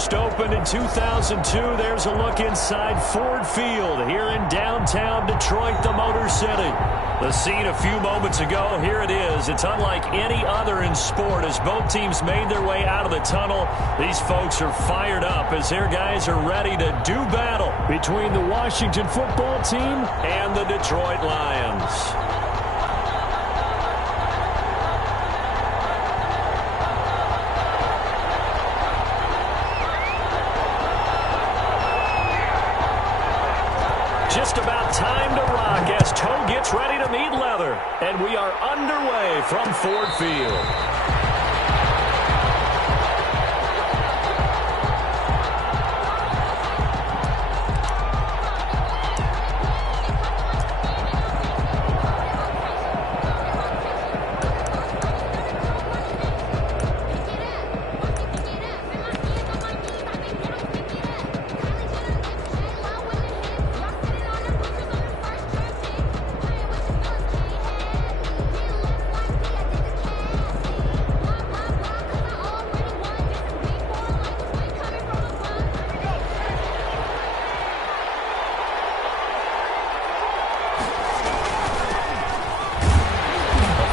first opened in 2002. There's a look inside Ford Field here in downtown Detroit, the Motor City. The scene a few moments ago, here it is. It's unlike any other in sport as both teams made their way out of the tunnel. These folks are fired up as their guys are ready to do battle between the Washington football team and the Detroit Lions. Just about time to rock as toe gets ready to meet leather. And we are underway from Ford Field.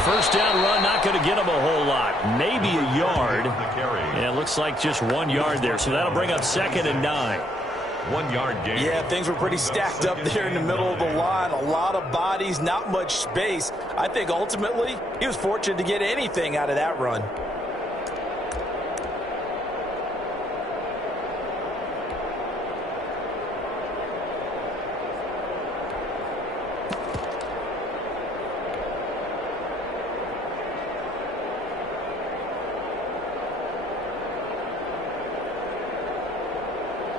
First down run, not going to get him a whole lot. Maybe a yard. And it looks like just 1 yard there. So that'll bring up 2nd and 9. 1 yard gain. Yeah, things were pretty stacked up there in the middle of the line. A lot of bodies, not much space. I think ultimately he was fortunate to get anything out of that run.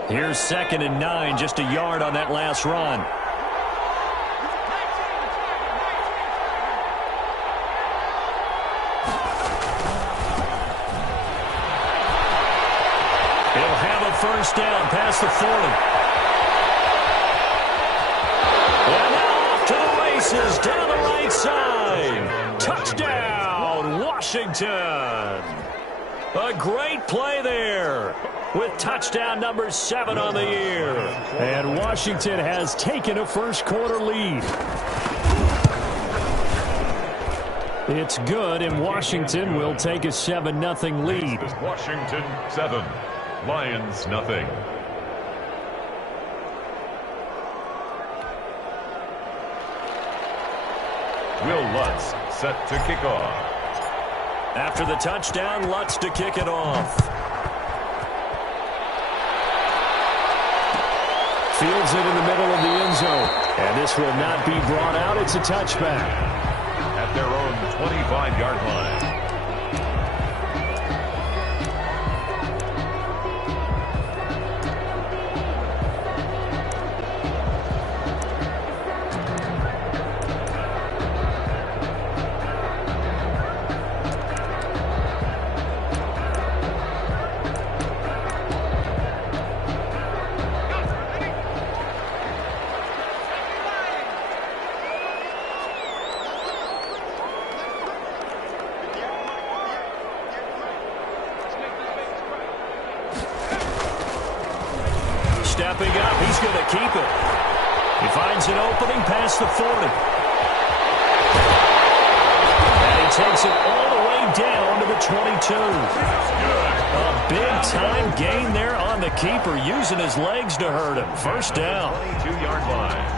Here's 2nd and 9, just a yard on that last run. He'll have a first down past the 40. And now off to the races down the right side. Touchdown, Washington. A great play there, with touchdown number 7 on the year. And Washington has taken a first-quarter lead. It's good, and Washington will take a 7-0 lead. Washington 7, Lions nothing. Will Lutz set to kick off. After the touchdown, Lutz to kick it off. Fields it in the middle of the end zone. And this will not be brought out. It's a touchback. At their own 25-yard line. Stepping up, he's going to keep it. He finds an opening past the 40. And he takes it all the way down to the 22. A big-time gain there on the keeper, using his legs to hurt him. First down. 22-yard line.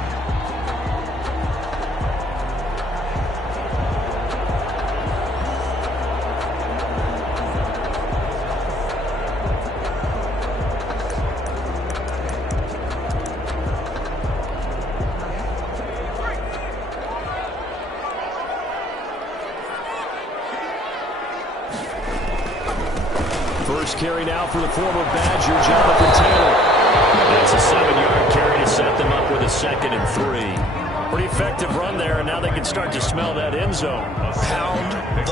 First carry now for the former Badger, Jonathan Taylor. That's a 7-yard carry to set them up with a 2nd and 3. Pretty effective run there, and now they can start to smell that end zone. Pound the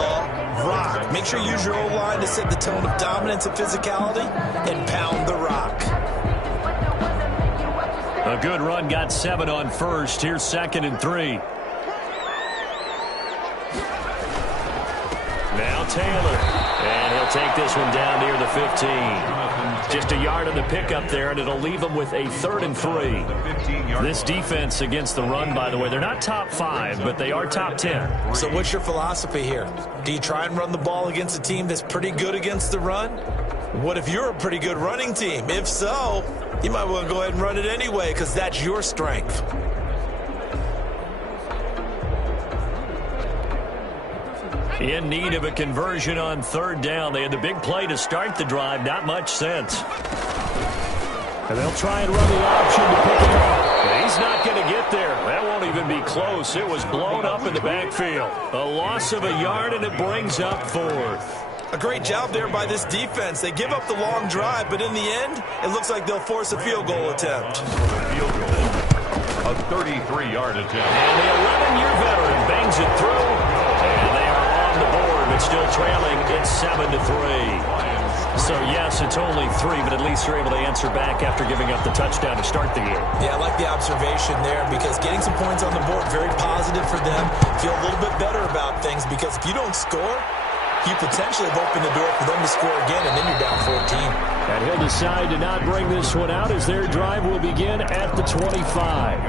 rock. Make sure you use your O-line to set the tone of dominance and physicality, and pound the rock. A good run, got 7 on first. Here's 2nd and 3. Now Taylor, and he'll They'll take this one down near the 15. Just a yard on the pickup there, and it'll leave them with a 3rd and 3. This defense against the run, by the way, they're not top 5, but they are top 10. So what's your philosophy here? Do you try and run the ball against a team that's pretty good against the run? What if you're a pretty good running team? If so, you might want to go ahead and run it anyway because that's your strength. In need of a conversion on 3rd down. They had the big play to start the drive. Not much sense. And they'll try and run the option to pick it up. He's not going to get there. That won't even be close. It was blown up in the backfield. A loss of a yard, and it brings up 4th. A great job there by this defense. They give up the long drive, but in the end, it looks like they'll force a field goal attempt. Field goal. A 33-yard attempt. And the 11-year veteran bangs it through. And they are on the board, but still trailing. It's 7-3. So, yes, it's only 3, but at least they're able to answer back after giving up the touchdown to start the game. Yeah, I like the observation there because getting some points on the board, very positive for them. Feel a little bit better about things because if you don't score, you potentially have opened the door for them to score again, and then you're down 14. And he'll decide to not bring this one out as their drive will begin at the 25.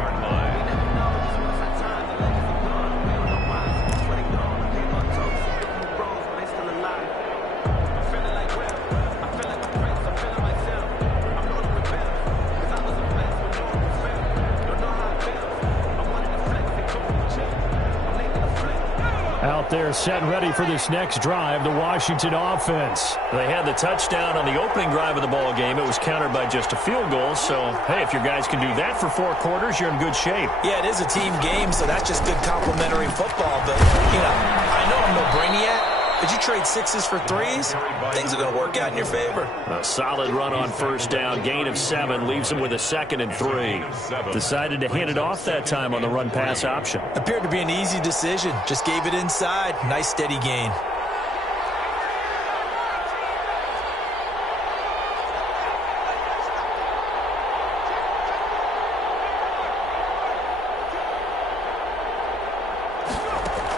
Out there set and ready for this next drive, the Washington offense. They had the touchdown on the opening drive of the ball game. It was countered by just a field goal. So, hey, if your guys can do that for 4 quarters, you're in good shape. Yeah, it is a team game, so that's just good complementary football. But, I know I'm no brainiac, but you trade 6s for 3s, things are going to work out in your favor. A solid run on 1st down. Gain of 7 leaves them with a 2nd and 3. Decided to hand it off that time on the run-pass option. Appeared to be an easy decision. Just gave it inside. Nice steady gain.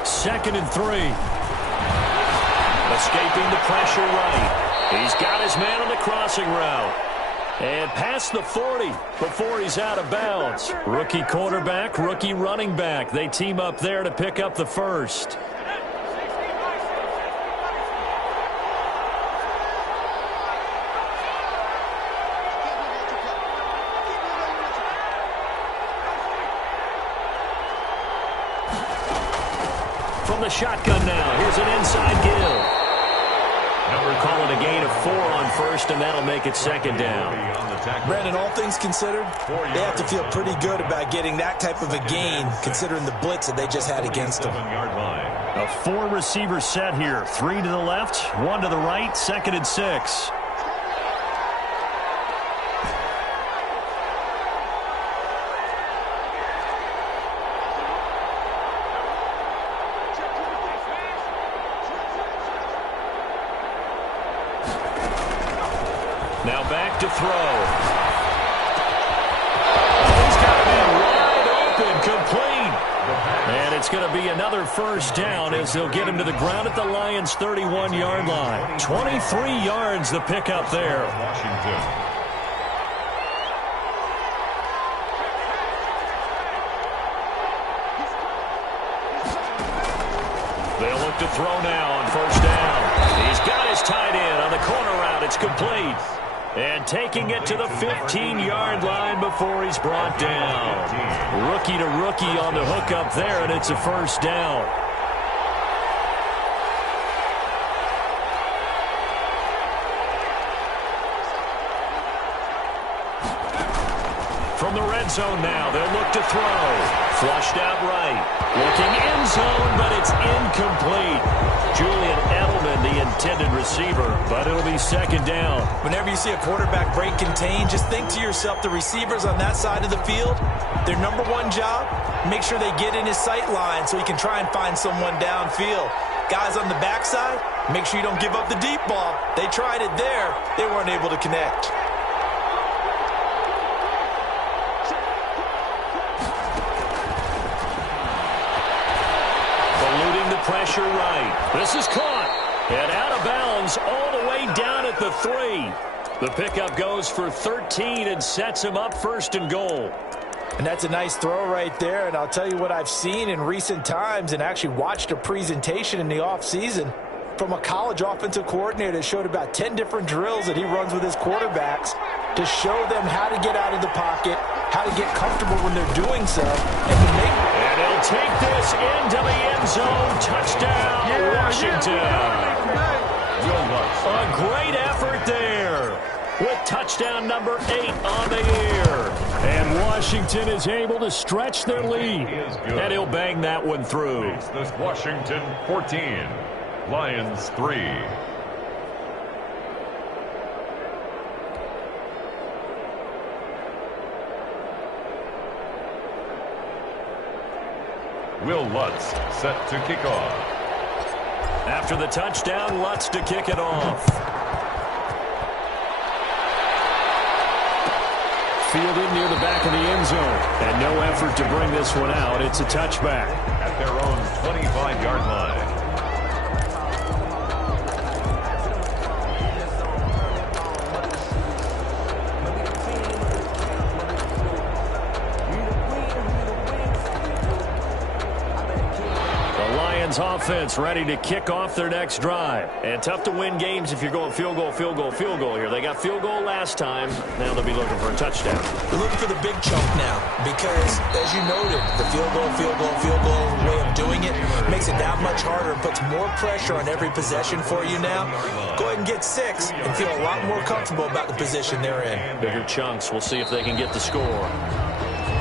Second and 3. Escaping the pressure right. He's got his man on the crossing route. And past the 40 before he's out of bounds. Rookie quarterback, rookie running back. They team up there to pick up the 1st. From the shotgun now, here's an inside give. We're calling a gain of 4 on 1st, and that'll make it 2nd down. Brandon, all things considered, they have to feel pretty good about getting that type of a gain, considering the blitz that they just had against them. A 4-receiver set here. 3 to the left, 1 to the right, 2nd and 6. Now back to throw. He's got a man wide open, complete. And it's going to be another 1st down as they'll get him to the ground at the Lions' 31-yard line. 23 yards the pickup there. Washington. They'll look to throw now on 1st down. He's got his tight end on the corner route. It's complete. And taking it to the 15-yard line before he's brought down. Rookie to rookie on the hook up there, and it's a 1st down. From the red zone now, they'll look to throw. Flushed out right. Looking end zone, but it's incomplete. Julian Edelman, the intended receiver, but it'll be 2nd down. Whenever you see a quarterback break contain, just think to yourself, the receivers on that side of the field, their number 1 job, make sure they get in his sight line so he can try and find someone downfield. Guys on the backside, make sure you don't give up the deep ball. They tried it there. They weren't able to connect. Pressure right. This is caught. And out of bounds all the way down at the 3. The pickup goes for 13 and sets him up 1st and goal. And that's a nice throw right there. And I'll tell you what I've seen in recent times and actually watched a presentation in the offseason from a college offensive coordinator that showed about 10 different drills that he runs with his quarterbacks to show them how to get out of the pocket, how to get comfortable when they're doing so. And he'll take this into the end zone. Touchdown, Washington. A great effort there with touchdown number 8 on the year. And Washington is able to stretch their lead. And he'll bang that one through. It's this Washington 14, Lions 3. Will Lutz set to kick off. After the touchdown, Lutz to kick it off. Fielded near the back of the end zone. And no effort to bring this one out. It's a touchback. At their own 25-yard line. Offense ready to kick off their next drive. And tough to win games if you're going field goal here. They got field goal last time. Now they'll be looking for a touchdown. They're looking for the big chunk now because, as you noted, the field goal way of doing it makes it that much harder and puts more pressure on every possession for you now. Go ahead and get 6 and feel a lot more comfortable about the position they're in. Bigger chunks. We'll see if they can get the score.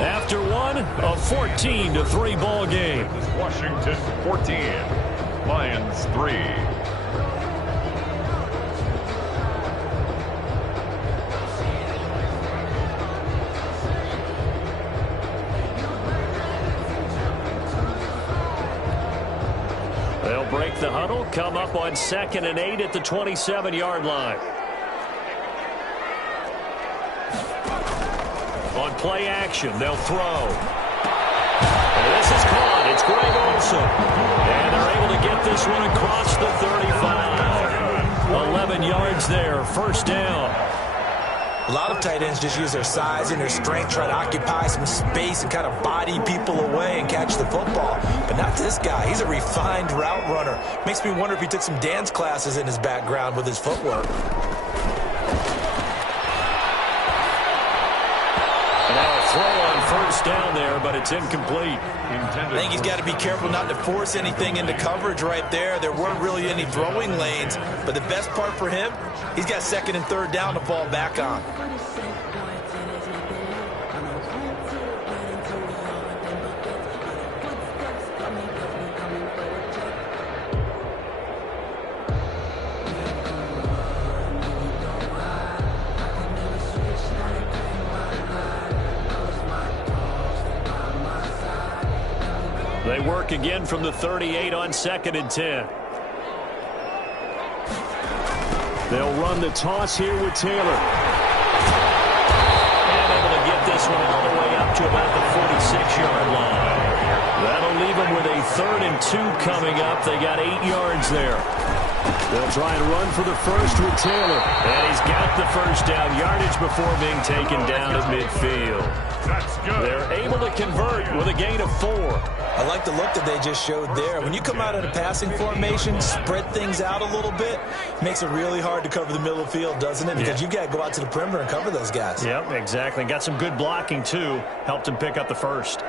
After one, a 14-3 ball game. Washington 14, Lions 3. They'll break the huddle, come up on 2nd and 8 at the 27-yard line. On play action, they'll throw. And this is caught. It's Greg Olsen. And they're able to get this one across the 35. 11 yards there, 1st down. A lot of tight ends just use their size and their strength, try to occupy some space and kind of body people away and catch the football. But not this guy. He's a refined route runner. Makes me wonder if he took some dance classes in his background with his footwork. Throw on 1st down there, but it's incomplete. I think he's got to be careful not to force anything into coverage right there. There weren't really any throwing lanes, but the best part for him, he's got 2nd and 3rd down to fall back on. They work again from the 38 on 2nd and 10. They'll run the toss here with Taylor. And able to get this one all the way up to about the 46-yard line. That'll leave them with a 3rd and 2 coming up. They got 8 yards there. They'll try and run for the first with Taylor. And he's got the 1st down yardage before being taken down at midfield. That's good. They're able to convert with a gain of 4. I like the look that they just showed there. When you come out of the passing formation, spread things out a little bit, makes it really hard to cover the middle of the field, doesn't it? Because you've got to go out to the perimeter and cover those guys. Yep, exactly. Got some good blocking, too. Helped him pick up the 1st.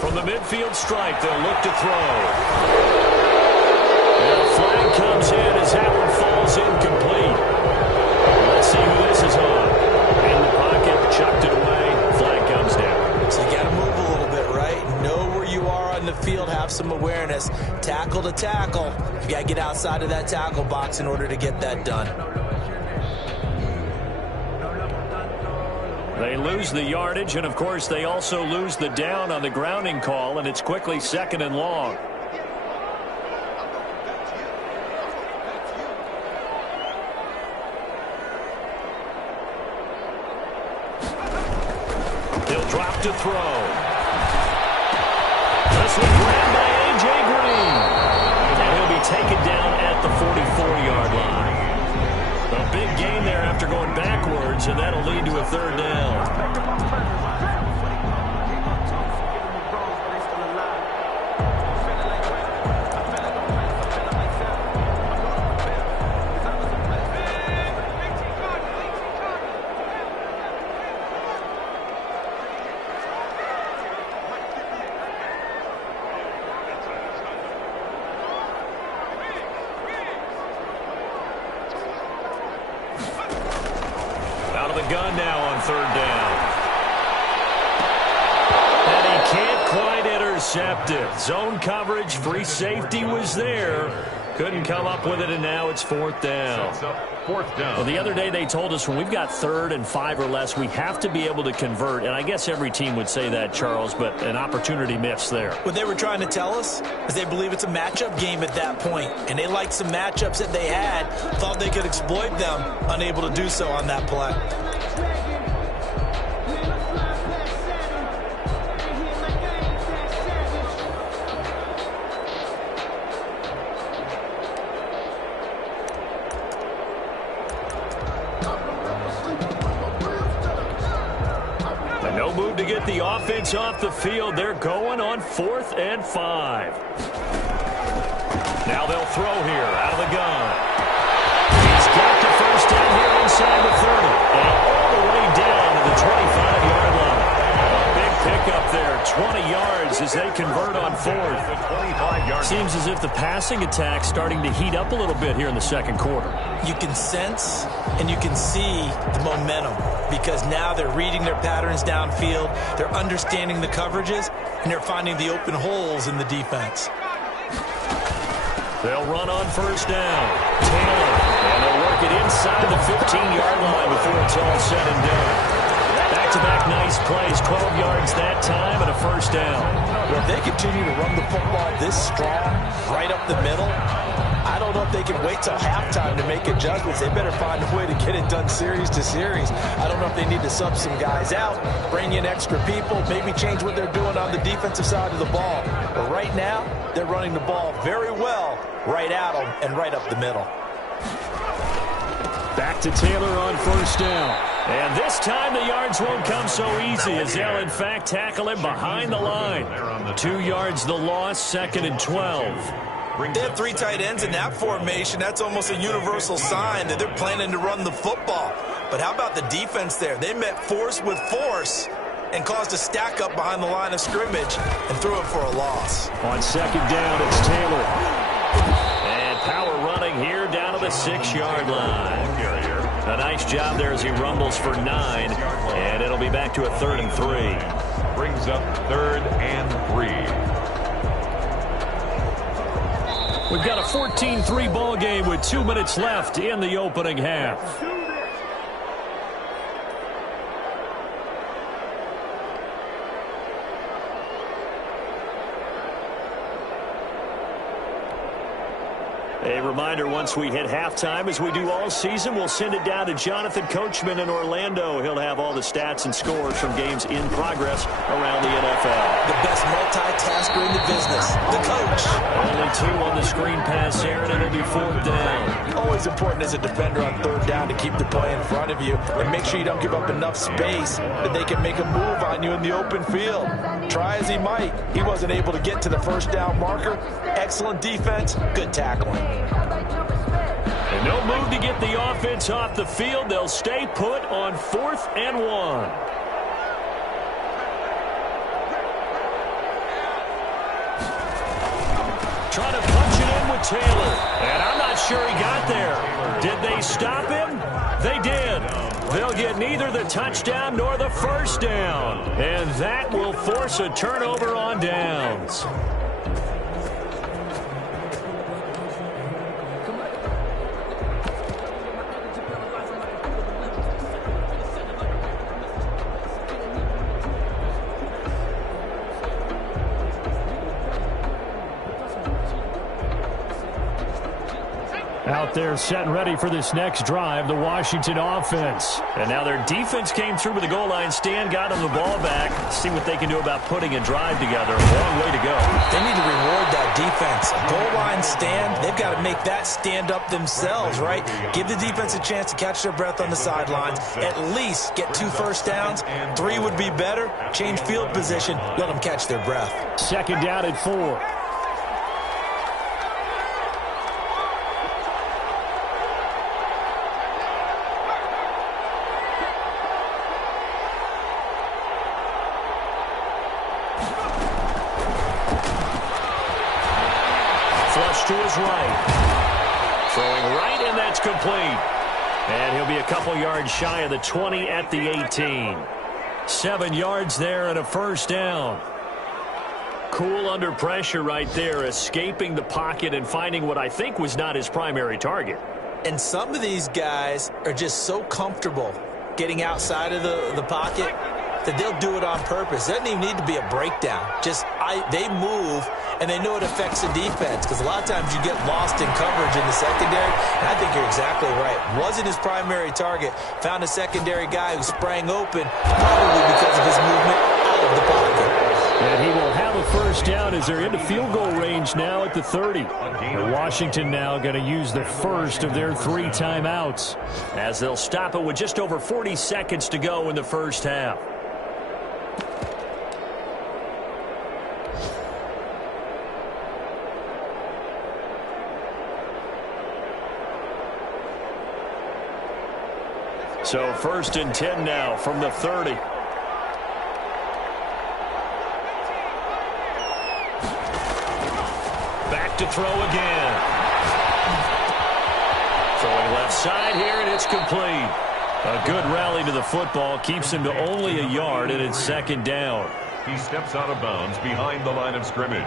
From the midfield stripe, they'll look to throw. And a flag comes in as that one falls incomplete. Let's see who this is on. In the pocket, chucked it away. Flag comes down. So you got to move a little bit, right? Know where you are on the field, have some awareness. Tackle to tackle. You got to get outside of that tackle box in order to get that done. They lose the yardage, and, of course, they also lose the down on the grounding call, and it's quickly 2nd and long. to throw. This one grabbed by A.J. Green. And he'll be taken down at the 44-yard line. A big gain there after going backwards, and that'll lead to a third down. Out of the gun now on third down. And he can't quite intercept it. Zone coverage, free safety was there. Couldn't come up with it, and now it's fourth down. Fourth down. Well, the other day they told us when we've got 3rd and 5 or less, we have to be able to convert. And I guess every team would say that, Charles, but an opportunity missed there. What they were trying to tell us is they believe it's a matchup game at that point, and they liked some matchups that they had, thought they could exploit them, unable to do so on that play. Move to get the offense off the field. They're going on 4th and 5. Now they'll throw here out of the gun. He's got the first down here inside the 30. And all the way down to the 25-yard line. A big pickup there, 20 yards as they convert on 4th. Seems as if the passing attack's starting to heat up a little bit here in the second quarter. You can sense and you can see the momentum because now they're reading their patterns downfield, they're understanding the coverages, and they're finding the open holes in the defense. They'll run on first down. Taylor, and they'll work it inside the 15-yard line before it's all said and done. Back-to-back nice plays, 12 yards that time and a first down. Well, if they continue to run the football this strong, right up the middle, I don't know if they can wait till halftime to make adjustments. They better find a way to get it done series to series. I don't know if they need to sub some guys out, bring in extra people, maybe change what they're doing on the defensive side of the ball. But right now, they're running the ball very well right at them and right up the middle. Back to Taylor on first down. And this time the yards won't come so easy as they'll, in fact, tackle him behind the line. 2 yards the loss, 2nd and 12. They have 3 tight ends in that formation. That's almost a universal sign that they're planning to run the football. But how about the defense there? They met force with force and caused a stack up behind the line of scrimmage and threw it for a loss. On second down, it's Taylor. And power running here down to the 6-yard line. A nice job there as he rumbles for 9. And it'll be back to a 3rd and 3. Brings up 3rd and 3. We've got a 14-3 ball game with 2 minutes left in the opening half. A reminder, once we hit halftime, as we do all season, we'll send it down to Jonathan Coachman in Orlando. He'll have all the stats and scores from games in progress around the NFL. The best multitasker in the business, the coach. Only 2 on the screen pass, Aaron, and it'll be 4th down. Always important as a defender on 3rd down to keep the play in front of you and make sure you don't give up enough space that they can make a move on you in the open field. Try as he might, he wasn't able to get to the first down marker. Excellent defense, good tackling. And no move to get the offense off the field. They'll stay put on 4th and 1. Trying to punch it in with Taylor. And I'm not sure he got there. Did they stop him? They did. They'll get neither the touchdown nor the first down. And that will force a turnover on downs. Out there set and ready for this next drive, the Washington offense. And now their defense came through with the goal line stand, got them the ball back. See what they can do about putting a drive together. A long way to go. They need to reward that defense. Goal line stand, they've got to make that stand up themselves, right? Give the defense a chance to catch their breath on the sidelines. At least get 2 first downs. 3 would be better. Change field position. Let them catch their breath. Second down at 4. To his right. Throwing right, and that's complete. And he'll be a couple yards shy of the 20 at the 18. 7 yards there and a first down. Cool under pressure right there, escaping the pocket and finding what I think was not his primary target. And some of these guys are just so comfortable getting outside of the pocket that they'll do it on purpose. It doesn't even need to be a breakdown. They move, and they know it affects the defense, because a lot of times you get lost in coverage in the secondary, and I think you're exactly right. Wasn't his primary target. Found a secondary guy who sprang open, probably because of his movement out of the pocket. And he will have a first down as they're into field goal range now at the 30. And Washington now going to use the first of their 3 timeouts, as they'll stop it with just over 40 seconds to go in the first half. So first and 10 now from the 30. Back to throw again. Throwing left side here, and it's complete. A good rally to the football keeps him to only a yard, and it's second down. He steps out of bounds behind the line of scrimmage.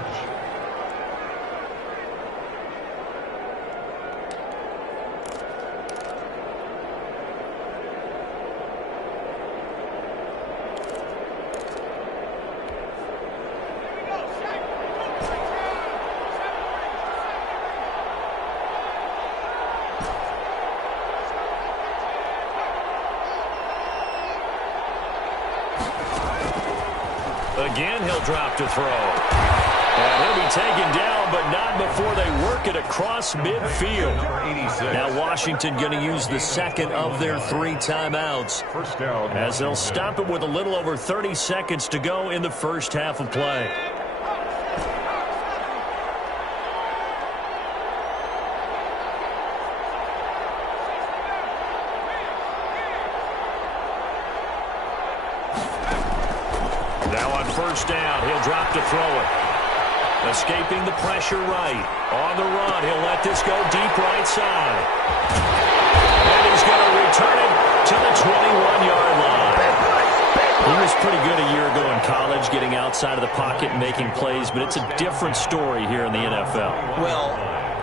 Again, he'll drop to throw. And he'll be taken down, but not before they work it across midfield. Now Washington going to use the second of their 3 timeouts, First down, as they'll stop it with a little over 30 seconds to go in the first half of play. First down, he'll drop to throw it. Escaping the pressure right. On the run, he'll let this go deep right side. And he's going to return it to the 21-yard line. He was pretty good a year ago in college, getting outside of the pocket and making plays, but it's a different story here in the NFL. Well,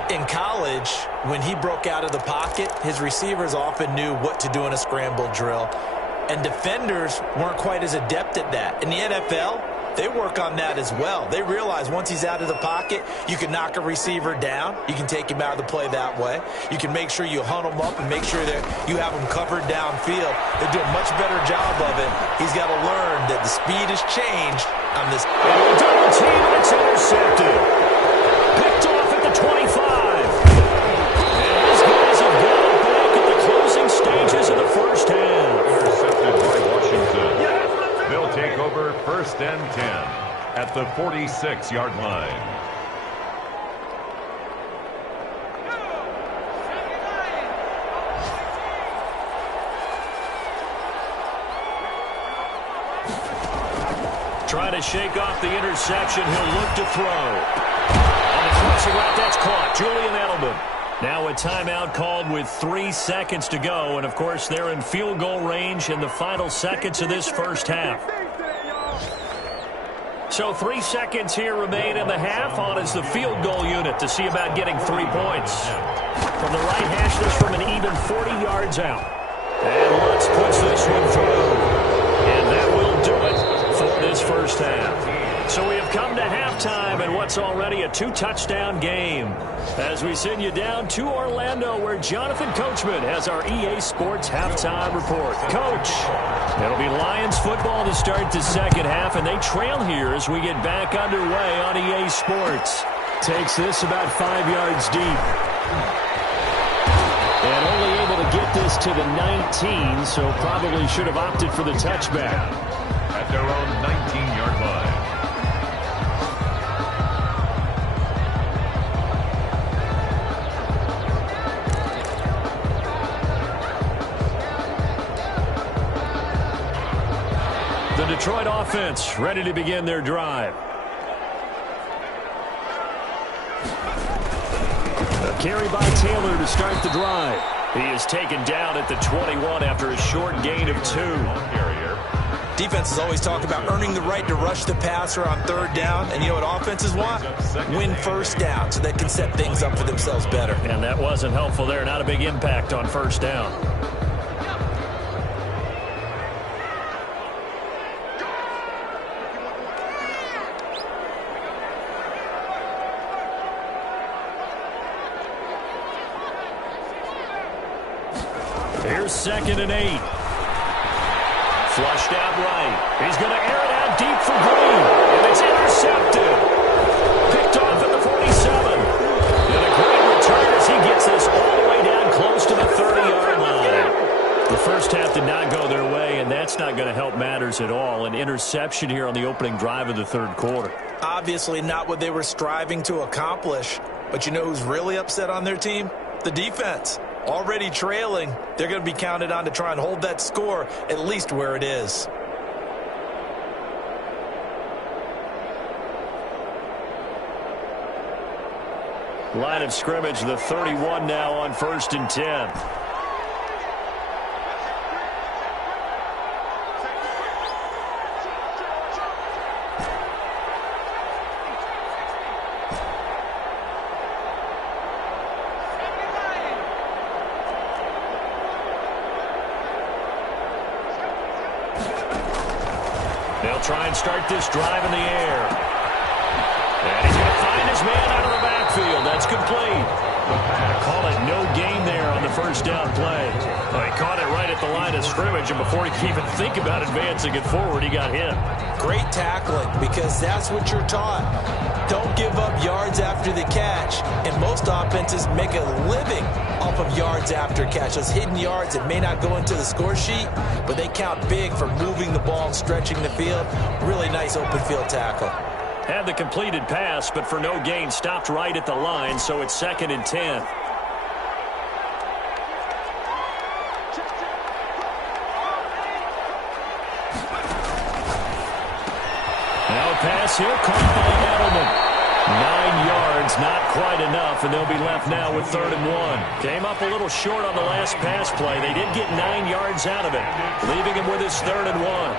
in college, when he broke out of the pocket, his receivers often knew what to do in a scramble drill. And defenders weren't quite as adept at that. In the NFL, they work on that as well. They realize once he's out of the pocket, you can knock a receiver down. You can take him out of the play that way. You can make sure you hunt him up and make sure that you have him covered downfield. They do a much better job of it. He's got to learn that the speed has changed on this. Double team, and it's intercepted. Picked off at the 25. And these guys have got it back at the closing stages of the first half. by Washington. They'll take over first and 10 at the 46-yard line. Trying to shake off the interception. He'll look to throw. On the crossing route, that's caught. Julian Edelman. Now a timeout called with 3 seconds to go. And, of course, they're in field goal range in the final seconds of this first half. So 3 seconds here remain in the half. On is the field goal unit to see about getting 3 points. From the right hash, this from an even 40 yards out. And Lutz puts this one through. And that will do it for this first half. So we have come to halftime in what's already a 2-touchdown game. As we send you down to Orlando, where Jonathan Coachman has our EA Sports halftime report. Coach, it'll be Lions football to start the second half, and they trail here as we get back underway on EA Sports. Takes this about 5 yards deep. And only able to get this to the 19, so probably should have opted for the touchback. At their own 19-yard line. The Detroit offense ready to begin their drive. A carry by Taylor to start the drive. He is taken down at the 21 after a short gain of 2. Defenses always talk about earning the right to rush the passer on third down. And you know what offenses want? Win first down so they can set things up for themselves better. And that wasn't helpful there. Not a big impact on first down. Here's 2nd and 8. Flushed out right. He's going to air it out deep for Green. And it's intercepted. Picked off at the 47. And a great return as he gets this all the way down close to the 30-yard line. The first half did not go their way, and that's not going to help matters at all. An interception here on the opening drive of the third quarter. Obviously not what they were striving to accomplish. But you know who's really upset on their team? The defense. Already trailing, they're going to be counted on to try and hold that score at least where it is. Line of scrimmage, the 31 now on 1st and 10. They'll try and start this drive in the air. And he's going to find his man out of the backfield. That's complete. Call it no gain there on the first down play. Well, he caught it right at the line of scrimmage, and before he could even think about advancing it forward, he got hit. Great tackling, because that's what you're taught. Don't give up yards after the catch. And most offenses make a living off of yards after catch. Those hidden yards that may not go into the score sheet, but they count big for moving the ball and stretching the field. Really nice open field tackle. Had the completed pass, but for no gain, stopped right at the line, so it's 2nd and 10. Now a pass here, caught by Edelman. 9 yards, not quite enough, and they'll be left now with 3rd and 1. Came up a little short on the last pass play. They did get 9 yards out of it, leaving him with his 3rd and 1.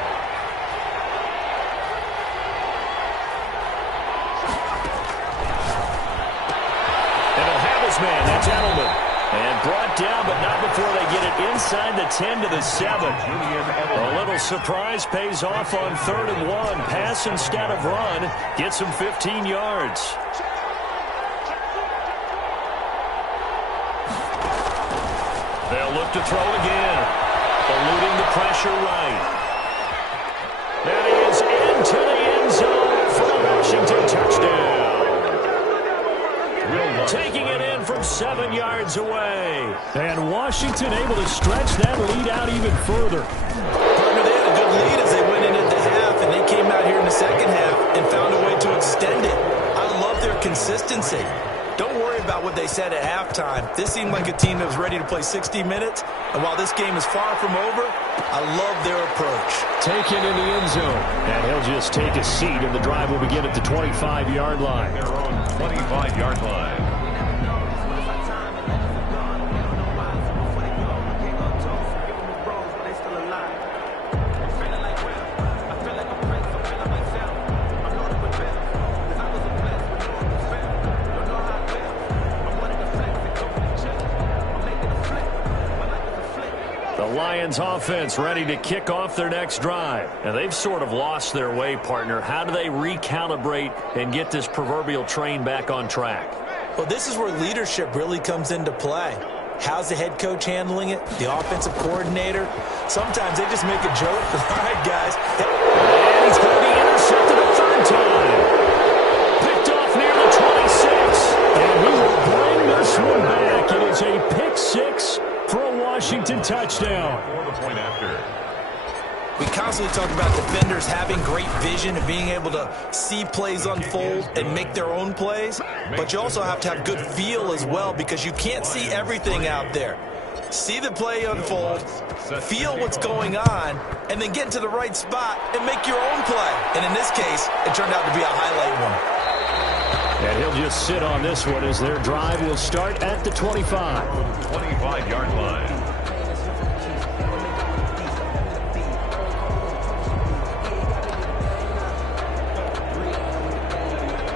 Man, that's Edelman. And brought down, but not before they get it inside the 10 to the 7. A little surprise pays off on 3rd and 1. Pass instead of run. Gets him 15 yards. They'll look to throw again. Eluding the pressure right. That is into the end zone for the Washington touchdown. Taking it in from 7 yards away. And Washington able to stretch that lead out even further. Partner, they had a good lead as they went in at the half, and they came out here in the second half and found a way to extend it. I love their consistency. Don't worry about what they said at halftime. This seemed like a team that was ready to play 60 minutes, and while this game is far from over, I love their approach. Taken in the end zone. And he'll just take a seat, and the drive will begin at the 25-yard line. Their own 25-yard line. Lions offense ready to kick off their next drive. And they've sort of lost their way, partner. How do they recalibrate and get this proverbial train back on track? Well, this is where leadership really comes into play. How's the head coach handling it? The offensive coordinator? Sometimes they just make a joke. All right, guys. And he's going to be intercepted a third time. Picked off near the 26. And he will bring this one back. It is a pick six for a Washington touchdown. For the point after. We constantly talk about defenders having great vision and being able to see plays unfold and make their own plays, but you also have to have good feel as well because you can't see everything out there. See the play unfold, feel what's going on, and then get into the right spot and make your own play. And in this case, it turned out to be a highlight one. And he'll just sit on this one as their drive will start at the 25. 25-yard line.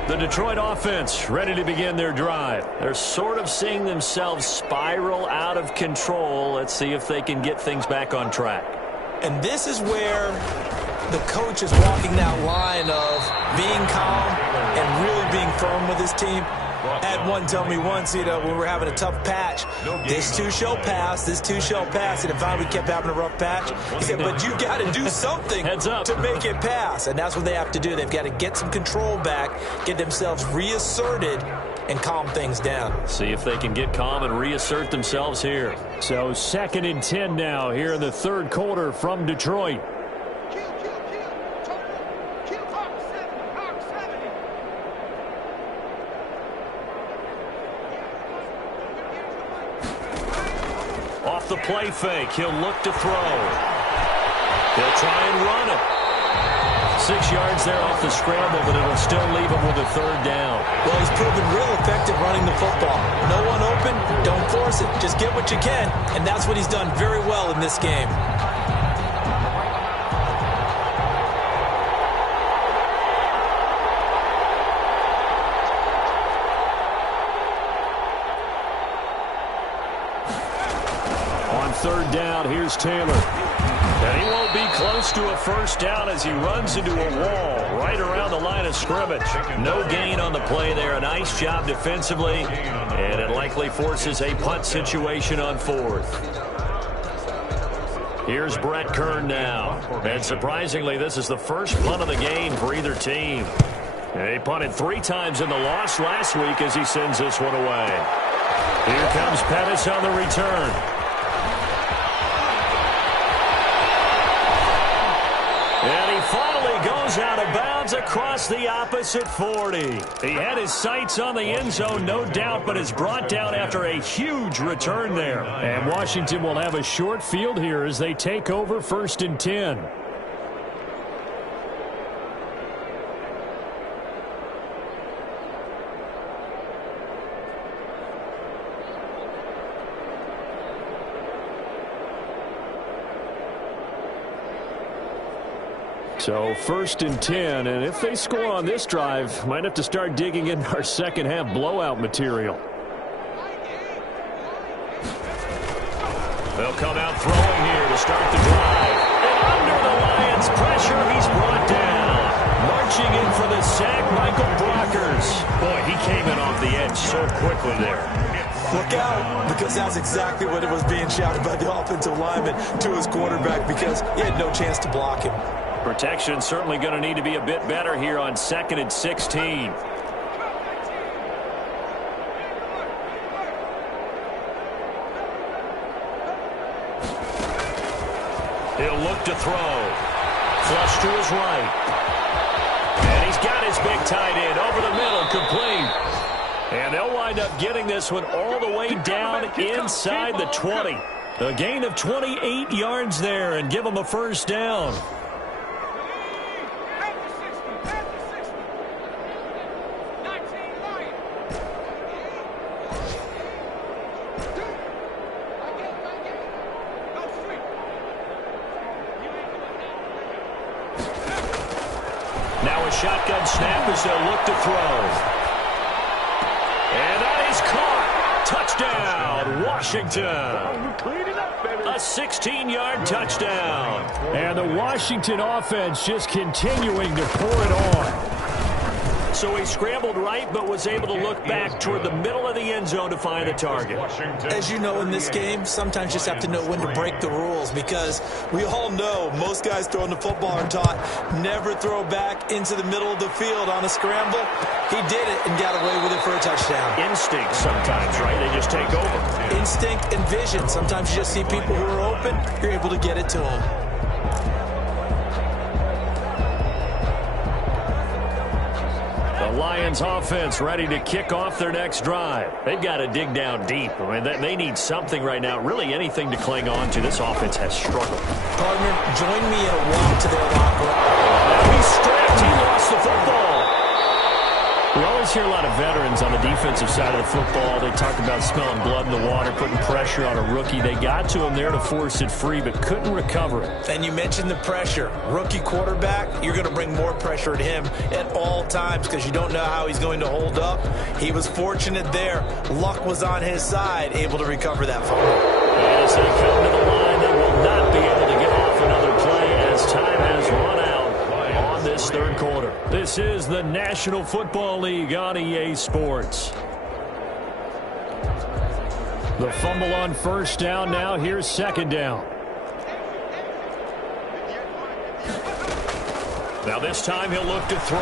The Detroit offense ready to begin their drive. They're sort of seeing themselves spiral out of control. Let's see if they can get things back on track. And this is where the coach is walking that line of being calm and really being firm with his team. I had one tell me once, when we were having a tough patch, this too shall pass, this too shall pass. And finally we kept having a rough patch. He said, but you got to do something to make it pass. And that's what they have to do. They've got to get some control back, get themselves reasserted, and calm things down. See if they can get calm and reassert themselves here. So 2nd and 10 now here in the third quarter from Detroit. Off the play fake, he'll look to throw. He'll try and run it. 6 yards there off the scramble, but it'll still leave him with a third down. Well, he's proven real effective running the football. No one open, don't force it. Just get what you can, and that's what he's done very well in this game. Third down, here's Taylor. And he won't be close to a first down as he runs into a wall right around the line of scrimmage. No gain on the play there. A nice job defensively, and it likely forces a punt situation on 4th. Here's Brett Kern now. And surprisingly, this is the first punt of the game for either team. They punted 3 times in the loss last week as he sends this one away. Here comes Pettis on the return. And he finally goes out of bounds across the opposite 40. He had his sights on the end zone, no doubt, but is brought down after a huge return there. And Washington will have a short field here as they take over 1st and 10. So 1st and 10, and if they score on this drive, might have to start digging in our second half blowout material. They'll come out throwing here to start the drive. And under the Lions' pressure, he's brought down. Marching in for the sack, Michael Brockers. Boy, he came in off the edge so quickly there. Look out, because that's exactly what it was being shouted by the offensive lineman to his quarterback because he had no chance to block him. Protection certainly going to need to be a bit better here on 2nd and 16. He'll look to throw. Flush to his right. And he's got his big tight end over the middle, complete. And they'll wind up getting this one all the way down inside the 20. A gain of 28 yards there and give them a first down. Now a shotgun snap as they'll look to throw. And that is caught. Touchdown, Washington. A 16-yard touchdown. And the Washington offense just continuing to pour it on. So he scrambled right, but was able to look back toward the middle of the end zone to find the target. As you know, in this game, sometimes you just have to know when to break the rules, because we all know most guys throwing the football are taught never throw back into the middle of the field on a scramble. He did it and got away with it for a touchdown. Instinct sometimes, right? They just take over. Instinct and vision. Sometimes you just see people who are open, you're able to get it to them. The Lions offense ready to kick off their next drive. They've got to dig down deep. I mean, they need something right now, really anything to cling on to. This offense has struggled. Partner, join me in a walk to their locker room. Now he's stripped. He lost the football. We always hear a lot of veterans on the defensive side of the football. They talk about smelling blood in the water, putting pressure on a rookie. They got to him there to force it free, but couldn't recover it. And you mentioned the pressure. Rookie quarterback, you're going to bring more pressure at him at all times because you don't know how he's going to hold up. He was fortunate there. Luck was on his side, able to recover that fumble. As they come to the line, they will not be able to get off another play as time has run out on this third quarter. This is the National Football League on EA Sports. The fumble on first down now. Here's second down. Now this time he'll look to throw.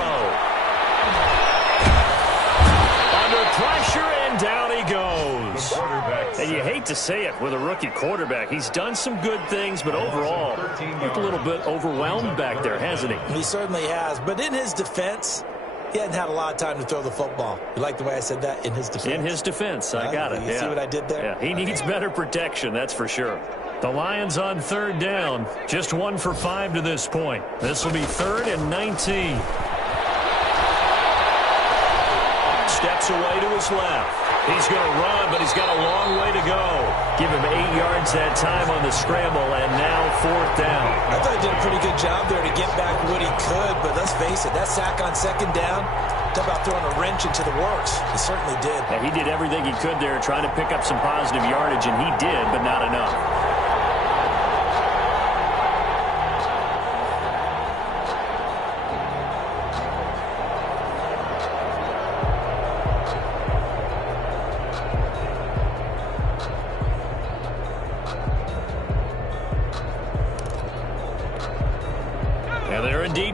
Under pressure and down he goes. And you hate to say it with a rookie quarterback. He's done some good things, but overall, looked a little bit overwhelmed back there, hasn't he? He certainly has. But in his defense, he hadn't had a lot of time to throw the football. You like the way I said that? In his defense. In his defense. I got it. You see what I did there? Yeah, he needs better protection, that's for sure. The Lions on third down. Just 1 for 5 to this point. This will be 3rd and 19. Steps away to his left. He's going to run, but he's got a long way to go. Give him 8 yards that time on the scramble, and now 4th down. I thought he did a pretty good job there to get back what he could, but let's face it, that sack on second down, talk about throwing a wrench into the works. He certainly did. Yeah, he did everything he could there, trying to pick up some positive yardage, and he did, but not enough.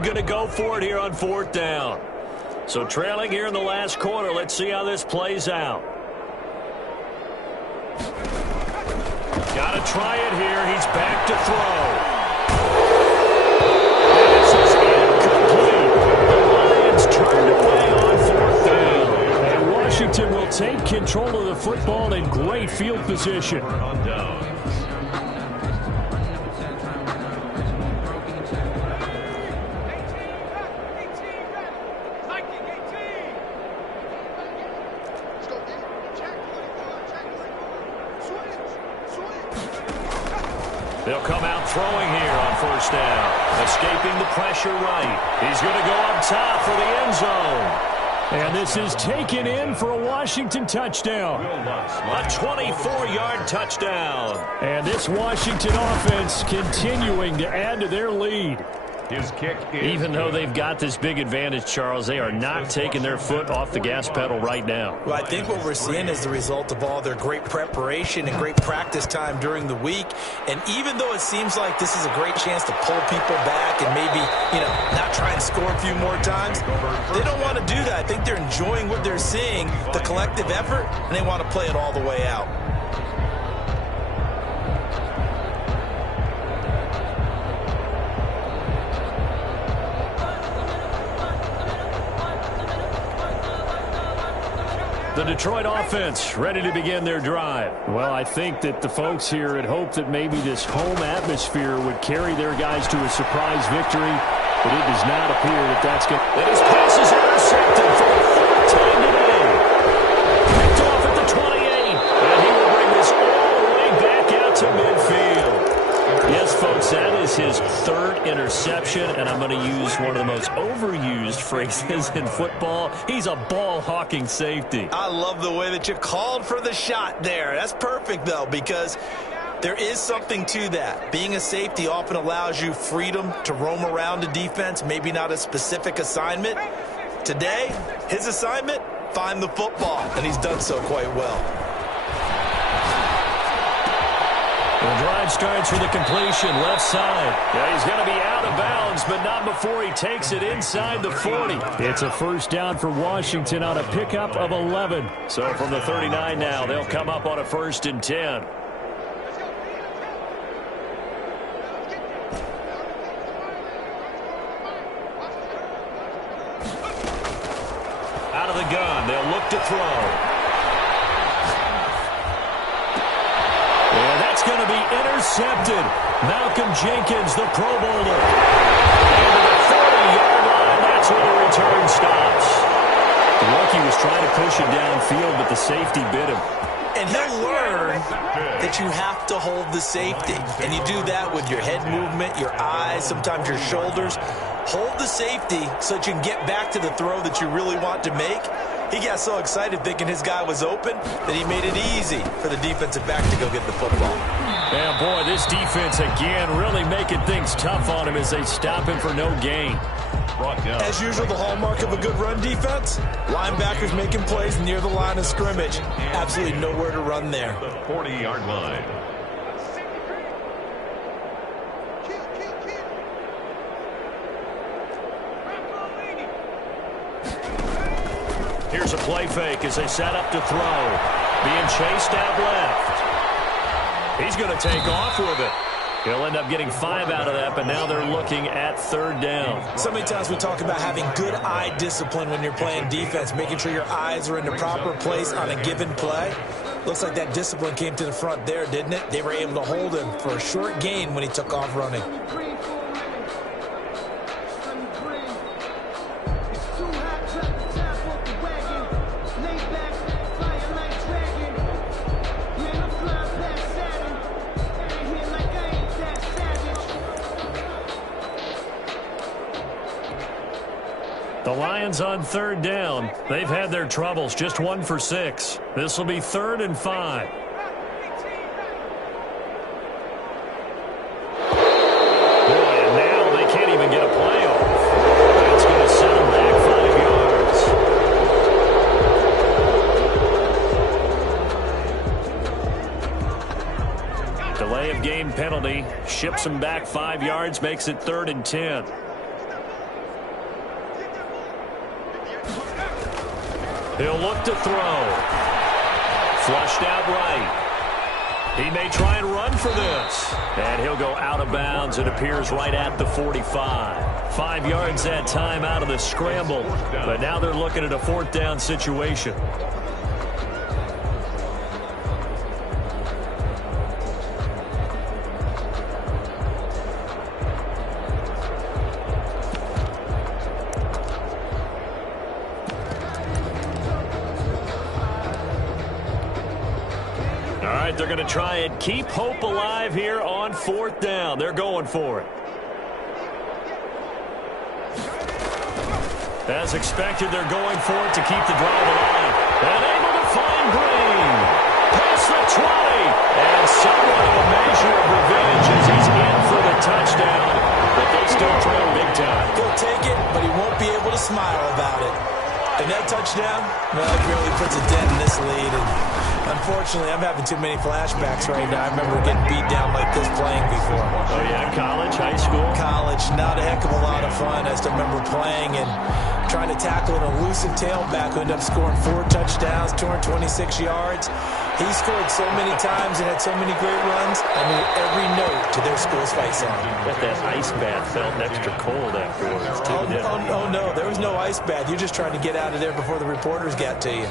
Going to go for it here on 4th down. So trailing here in the last quarter. Let's see how this plays out. Got to try it here. He's back to throw. And this is incomplete. The Lions turned away on 4th down. And Washington will take control of the football in great field position. They'll come out throwing here on 1st down. Escaping the pressure right. He's going to go up top for the end zone. And this is taken in for a Washington touchdown. A 24-yard touchdown. And this Washington offense continuing to add to their lead. His kick is even though they've got this big advantage, Charles, they are not taking their foot off the gas pedal right now. Well, I think what we're seeing is the result of all their great preparation and great practice time during the week. And even though it seems like this is a great chance to pull people back and maybe, not try and score a few more times, they don't want to do that. I think they're enjoying what they're seeing, the collective effort, and they want to play it all the way out. The Detroit offense ready to begin their drive. Well, I think that the folks here had hoped that maybe this home atmosphere would carry their guys to a surprise victory, but it does not appear that that's going to... And his pass is intercepted for the 3rd time today. Picked off at the 28, and he will bring this all the way back out to midfield. Yes, folks, that is his 3rd interception, and I'm going to use one of the most overused phrases in football. He's a ball-hawking safety. I love the way that you called for the shot there. That's perfect, though, because there is something to that. Being a safety often allows you freedom to roam around the defense, maybe not a specific assignment. Today, his assignment, find the football, and he's done so quite well. The drive starts with a completion, left side. Yeah, he's going to be out of bounds, but not before he takes it inside the 40. It's a first down for Washington on a pickup of 11. So from the 39 now, they'll come up on a 1st and 10. Out of the gun, they'll look to throw. And that's going to be intercepted. Malcolm Jenkins, the Pro Bowler. And to the 40-yard line, that's where the return stops. The rookie was trying to push it downfield, but the safety bit him. And he'll learn that you have to hold the safety. And you do that with your head movement, your eyes, sometimes your shoulders. Hold the safety so that you can get back to the throw that you really want to make. He got so excited thinking his guy was open that he made it easy for the defensive back to go get the football. And boy, this defense again really making things tough on him as they stop him for no gain. As usual, the hallmark of a good run defense, linebackers making plays near the line of scrimmage. Absolutely nowhere to run there. The 40-yard line. Here's a play fake as they set up to throw. Being chased out left. He's going to take off with it. He'll end up getting 5 out of that, but now they're looking at 3rd down. So many times we talk about having good eye discipline when you're playing defense, making sure your eyes are in the proper place on a given play. Looks like that discipline came to the front there, didn't it? They were able to hold him for a short gain when he took off running. The Lions on 3rd down. They've had their troubles, just 1 for 6. This will be 3rd and 5. Boy, and now they can't even get a play off. That's going to set them back 5 yards. Delay of game penalty ships them back 5 yards, makes it 3rd and 10. He'll look to throw. Flushed out right. He may try and run for this. And he'll go out of bounds. It appears right at the 45. 5 yards that time out of the scramble. But now they're looking at a 4th down situation. They're going to try and keep hope alive here on 4th down. They're going for it. As expected, they're going for it to keep the drive alive. And able to find Green. Past the 20. And somewhat of a measure of revenge as he's in for the touchdown. But they still trail big time. He'll take it, but he won't be able to smile about it. And that touchdown, well, it really puts a dent in this lead. And unfortunately, I'm having too many flashbacks right now. I remember getting beat down like this playing before. Oh, yeah, college, high school? College, not a heck of a lot of fun. I still remember playing and trying to tackle an elusive tailback who ended up scoring 4 touchdowns, 226 yards. He scored so many times and had so many great runs, I knew every note to their school's fight song. Bet that ice bath felt extra cold afterwards, too. Oh, no, there was no ice bath. You're just trying to get out of there before the reporters got to you.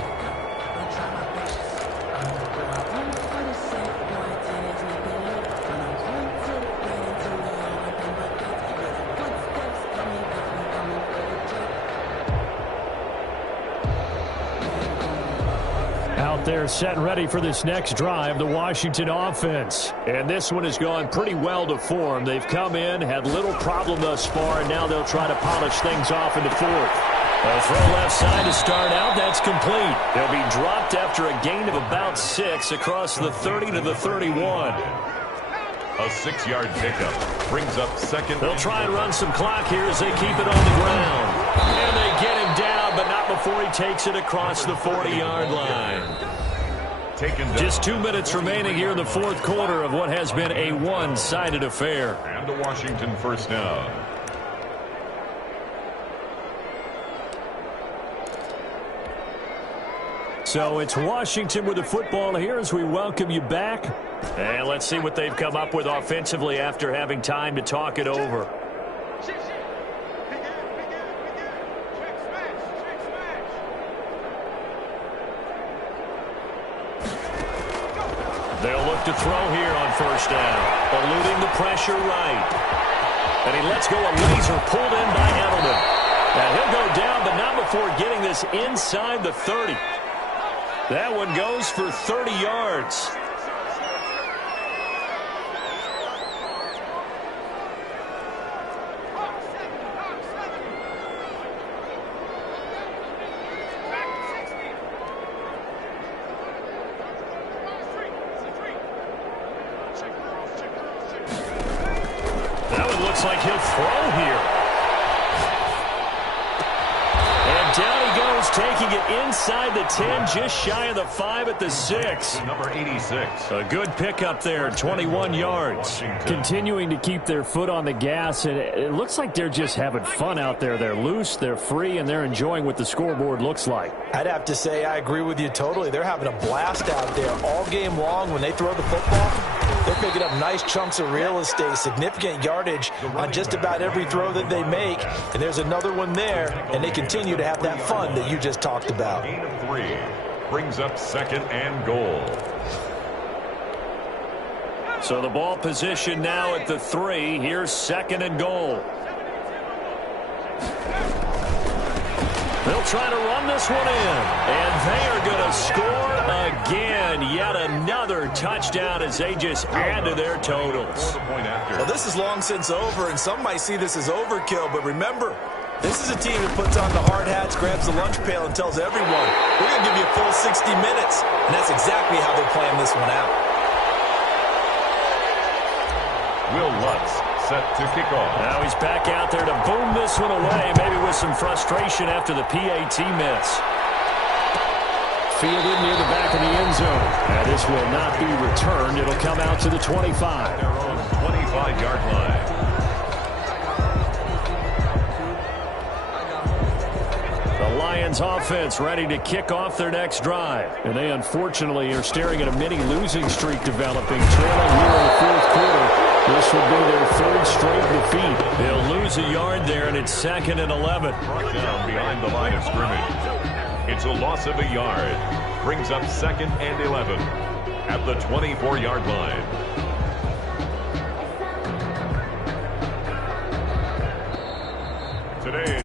They're set and ready for this next drive, the Washington offense. And this one has gone pretty well to form. They've come in, had little problem thus far, and now they'll try to polish things off into 4th. A throw left side to start out. That's complete. They'll be dropped after a gain of about 6 across the 30 to the 31. A 6-yard pickup brings up 2nd. They'll try and run some clock here as they keep it on the ground. And they get him down before he takes it across the 40-yard line. Just 2 minutes remaining here in the fourth quarter of what has been a one-sided affair. And a Washington first down. So it's Washington with the football here as we welcome you back. And let's see what they've come up with offensively after having time to talk it over. They'll look to throw here on first down, eluding the pressure right. And he lets go a laser pulled in by Edelman. Now he'll go down, but not before getting this inside the 30. That one goes for 30 yards. That one looks like he'll throw here. And down he goes, taking it inside the 10, just shy of the 5 at the 6. Number 86. A good pickup there, 21 yards. Continuing to keep their foot on the gas, and it looks like they're just having fun out there. They're loose, they're free, and they're enjoying what the scoreboard looks like. I'd have to say I agree with you totally. They're having a blast out there all game long. When they throw the football, they're picking up nice chunks of real estate, significant yardage on just about every throw that they make. And there's another one there, and they continue to have that fun that you just talked about. Gain of 3 brings up second and goal. So the ball position now at the 3. Here's second and goal. They'll try to run this one in, and they are going to score again. Yet another touchdown as they just add to their totals. Well, this is long since over, and some might see this as overkill, but remember, this is a team that puts on the hard hats, grabs the lunch pail, and tells everyone, we're going to give you a full 60 minutes, and that's exactly how they're playing this one out. Will Lutz set to kick off. Now he's back out there to boom this one away, maybe with some frustration after the PAT miss. Fielded near the back of the end zone. Now this will not be returned. It'll come out to the 25. Their own 25-yard line. The Lions offense ready to kick off their next drive. And they unfortunately are staring at a mini losing streak developing, trailing here in the fourth quarter. This would be their third straight defeat. They'll lose a yard there, and it's second and 11. Brought down behind the line of scrimmage. It's a loss of a yard. Brings up second and 11 at the 24-yard line. Today.